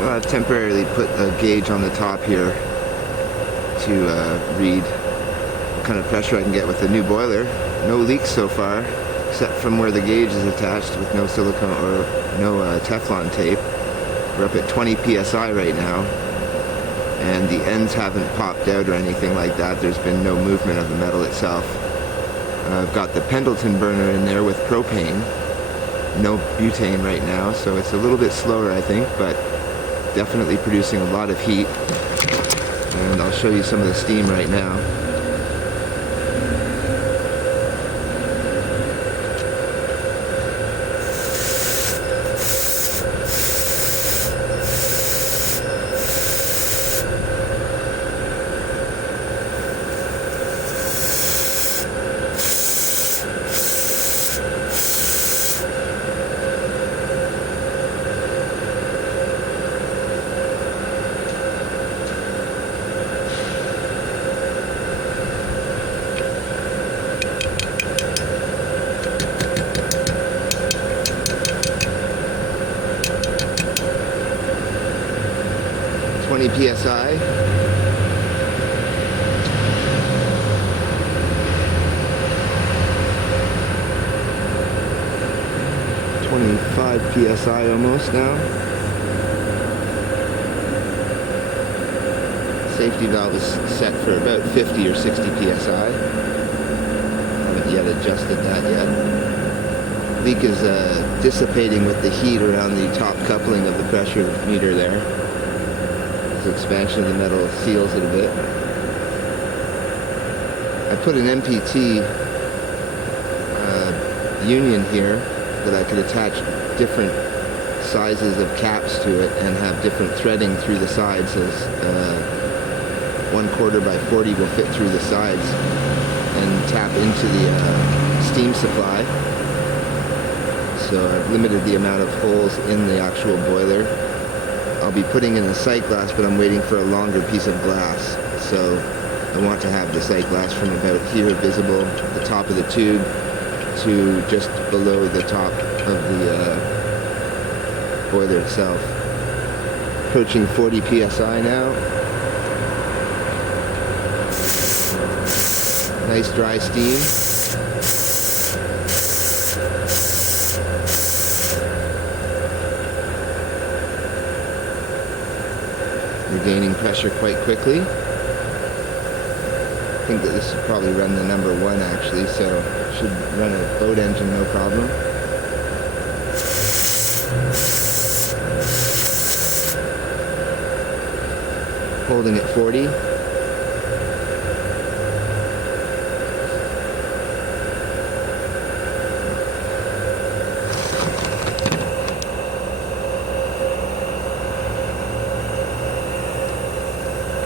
Well, I've temporarily put a gauge on the top here to read what kind of pressure I can get with the new boiler. No leaks so far, except from where the gauge is attached with no silicone or no Teflon tape. We're up at 20 psi right now, and the ends haven't popped out or anything like that. There's been no movement of the metal itself. I've got the Pendleton burner in there with propane, no butane right now, so it's a little bit slower, I think, but definitely producing a lot of heat. And I'll show you some of the steam right now. PSI. PSI almost now. Safety valve is set for about 50 or 60 PSI. Haven't yet adjusted that yet. Leak is dissipating with the heat around the top coupling of the pressure meter there. The expansion of the metal seals it a bit. I put an MPT union here that I could attach different sizes of caps to it and have different threading through the sides, as 1/4 by 40 will fit through the sides and tap into the steam supply. So I've limited the amount of holes in the actual boiler. I'll be putting in the sight glass, but I'm waiting for a longer piece of glass. So I want to have the sight glass from about here visible, the top of the tube, to just below the top of the boiler itself. Approaching 40 psi now. Nice dry steam. We're gaining pressure quite quickly. I think that this should probably run the number 1 actually, so should run a boat engine no problem. Holding at 40.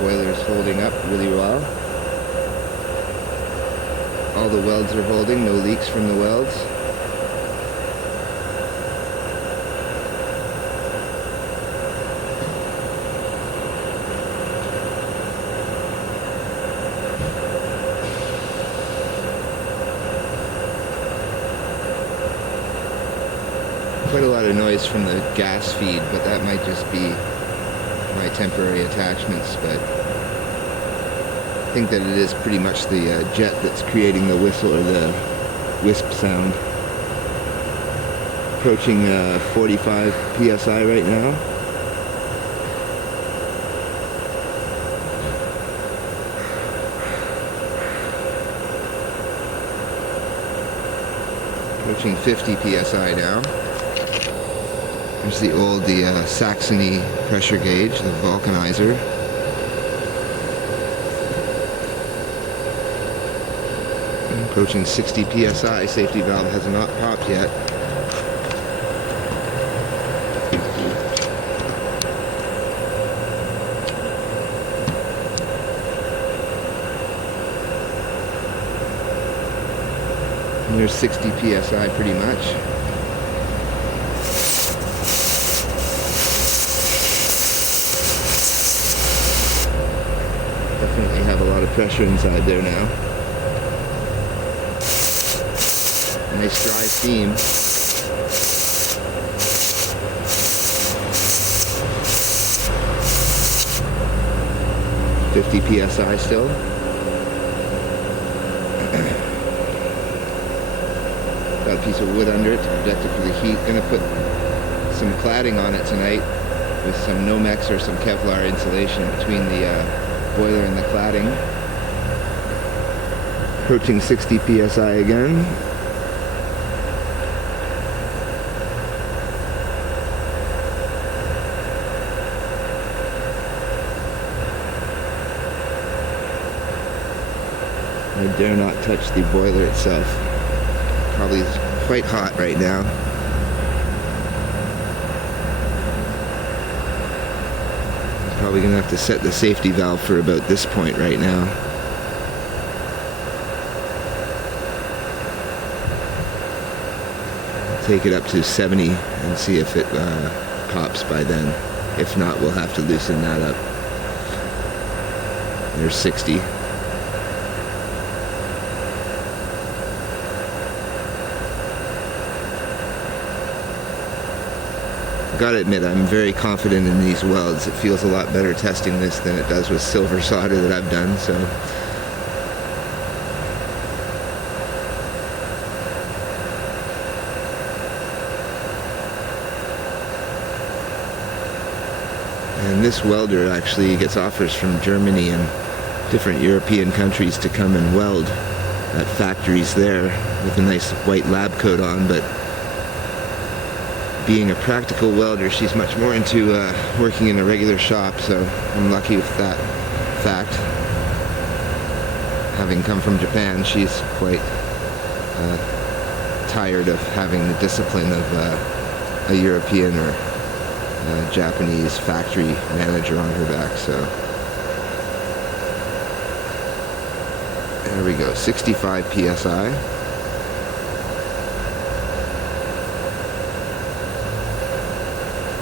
Boiler's holding up really well. All the welds are holding, no leaks from the welds. Quite a lot of noise from the gas feed, but that might just be my temporary attachments, but I think that it is pretty much the jet that's creating the whistle or the wisp sound. Approaching 45 psi right now. Approaching 50 psi now. There's the Saxony pressure gauge, the vulcanizer. Approaching 60 psi, safety valve has not popped yet. And there's 60 psi pretty much. Definitely have a lot of pressure inside there now. Nice dry steam. 50 psi still. Got a piece of wood under it to protect it from the heat. Gonna put some cladding on it tonight with some Nomex or some Kevlar insulation between the boiler and the cladding. Approaching 60 psi again. I dare not touch the boiler itself. Probably is quite hot right now. Probably gonna have to set the safety valve for about this point right now. Take it up to 70 and see if it pops by then. If not, we'll have to loosen that up. There's 60. Gotta admit, I'm very confident in these welds. It feels a lot better testing this than it does with silver solder that I've done, so. And this welder actually gets offers from Germany and different European countries to come and weld at factories there with a nice white lab coat on, but being a practical welder, she's much more into working in a regular shop, so I'm lucky with that fact. Having come from Japan, she's quite tired of having the discipline of a European or Japanese factory manager on her back, so. There we go, 65 psi.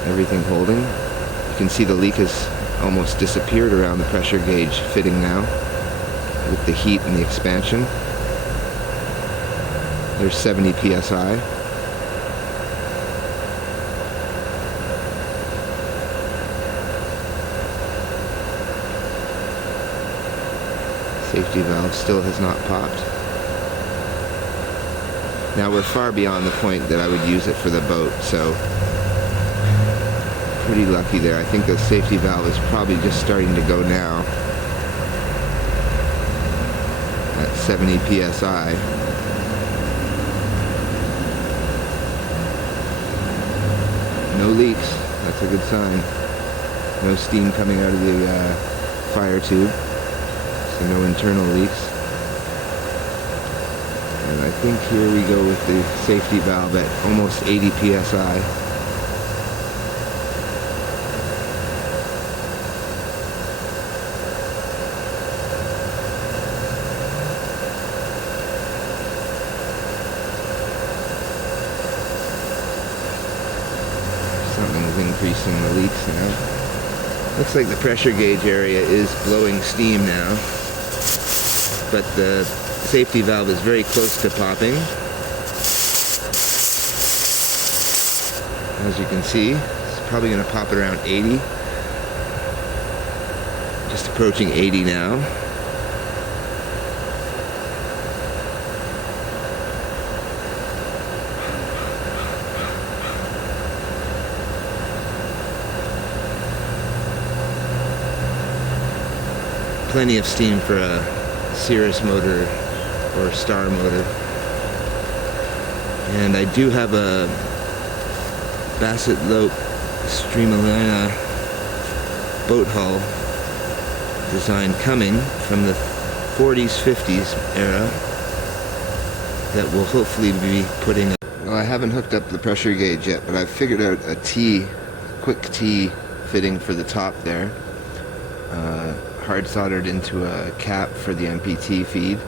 Everything holding. You can see the leak has almost disappeared around the pressure gauge fitting now with the heat and the expansion. There's 70 psi. Safety valve still has not popped. Now we're far beyond the point that I would use it for the boat, so pretty lucky there. I think the safety valve is probably just starting to go now at 70 psi. No leaks. That's a good sign. No steam coming out of the fire tube. So no internal leaks. And I think here we go with the safety valve at almost 80 psi. Something's increasing the leaks now. Looks like the pressure gauge area is blowing steam now, but the safety valve is very close to popping. As you can see, it's probably going to pop at around 80. Just approaching 80 now. Plenty of steam for a Cirrus motor or Star motor. And I do have a Bassett Lowke Streamalina boat hull design coming from the 40s, 50s era that will hopefully be putting. Well, I haven't hooked up the pressure gauge yet, but I've figured out a quick T fitting for the top there. Hard soldered into a cap for the MPT feed,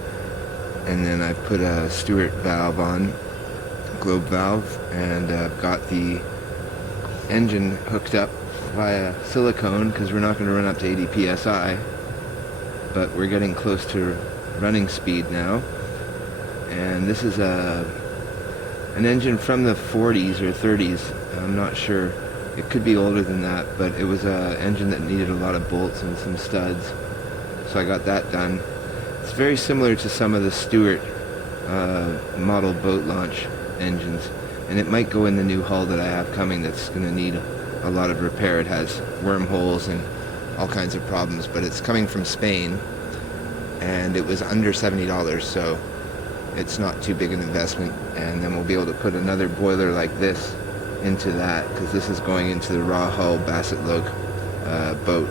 and then I've put a Stuart valve on, globe valve, and I've got the engine hooked up via silicone because we're not going to run up to 80 psi, but we're getting close to running speed now. And this is an engine from the 40s or 30s, I'm not sure. It could be older than that, but it was an engine that needed a lot of bolts and some studs. so I got that done. It's very similar to some of the Stuart model boat launch engines, and it might go in the new hull that I have coming that's going to need a lot of repair. It has wormholes and all kinds of problems, but it's coming from Spain, and it was under $70, so it's not too big an investment. And then we'll be able to put another boiler like this into that, because this is going into the raw hull Bassett Lowke boat,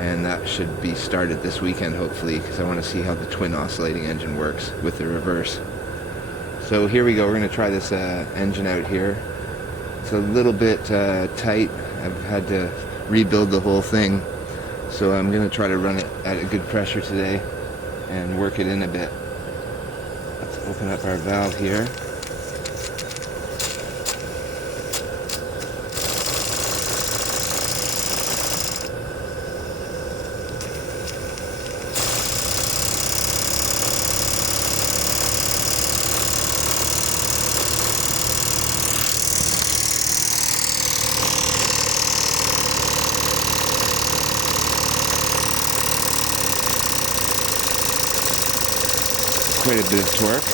and that should be started this weekend hopefully, because I want to see how the twin oscillating engine works with the reverse. So here we go. We're going to try this engine out here. It's a little bit tight. I've had to rebuild the whole thing, so I'm going to try to run it at a good pressure today and work it in a bit. Let's open up our valve here. Quite a bit of torque.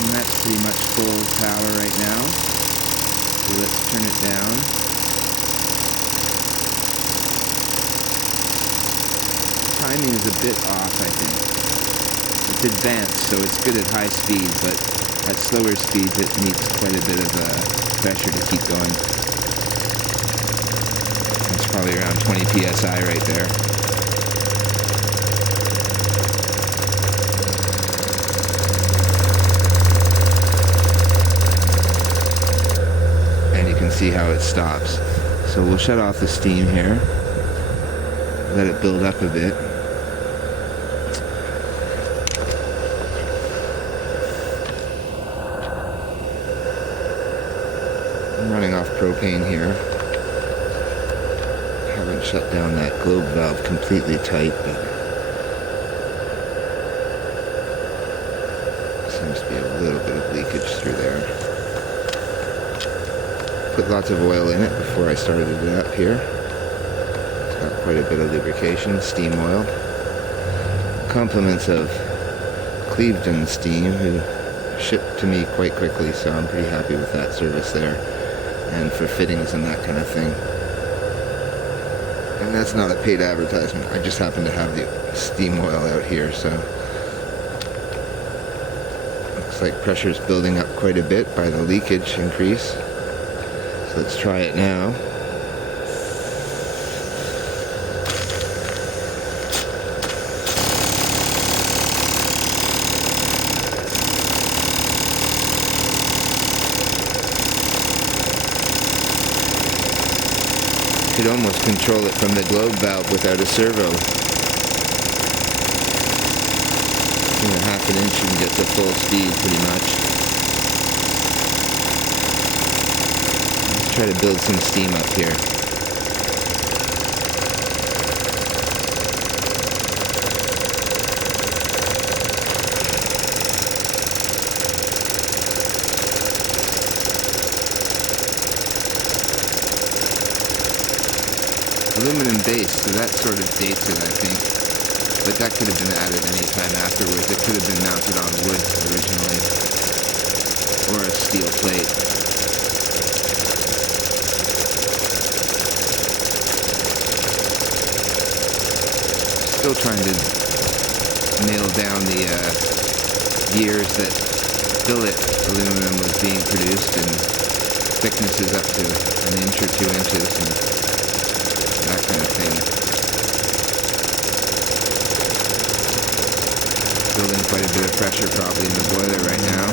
And that's pretty much full power right now. So let's turn it down. Timing is a bit off, I think. It's advanced, so it's good at high speed, but at slower speeds it needs quite a bit of pressure to keep going. It's probably around 20 psi right there. And you can see how it stops. So we'll shut off the steam here, let it build up a bit. I'm running off propane here. Haven't shut down that globe valve completely tight, but seems to be a little bit of leakage through there. Put lots of oil in it before I started it up here. It's got quite a bit of lubrication, steam oil. Compliments of Clevedon Steam, who shipped to me quite quickly, so I'm pretty happy with that service there, and for fittings and that kind of thing. And that's not a paid advertisement. I just happen to have the steam oil out here, so looks like pressure's building up quite a bit by the leakage increase. So let's try it now. You could almost control it from the globe valve without a servo. In a half an inch you can get to full speed pretty much. Let's try to build some steam up here. Aluminum base, so that sort of dates it, I think. But that could have been added any time afterwards. It could have been mounted on wood originally, or a steel plate. Still trying to nail down the years that billet aluminum was being produced, and thicknesses up to an inch or 2 inches, and that kind of thing. Building quite a bit of pressure probably in the boiler right now.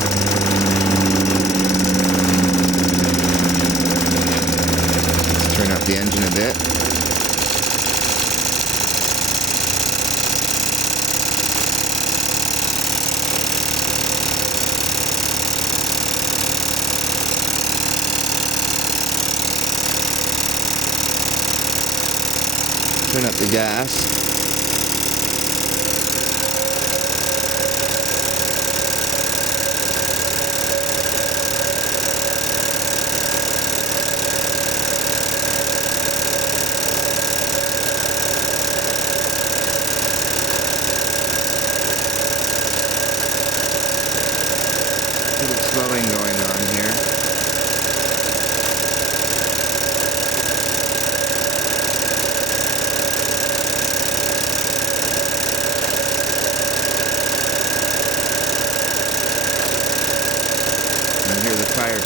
Let's turn up the engine a bit. Turn up the gas.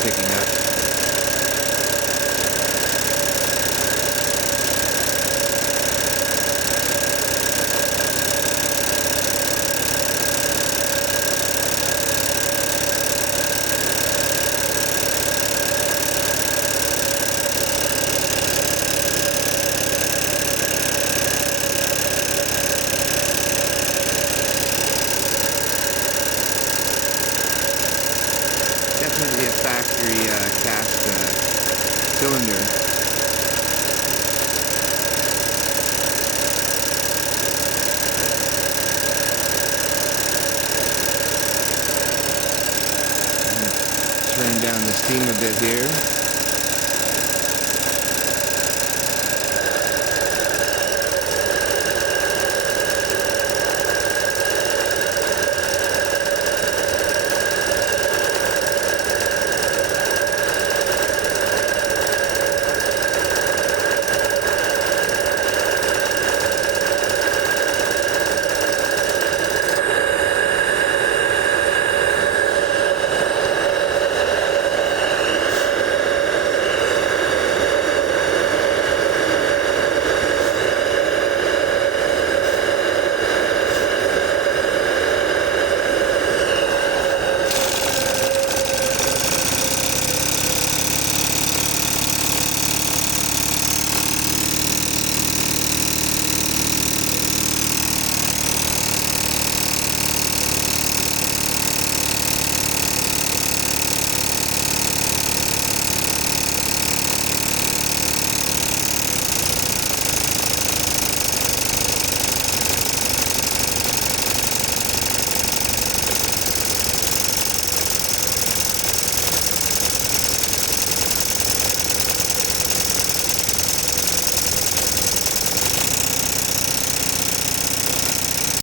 picking up. Definitely a factory cast cylinder. Turn down the steam a bit here.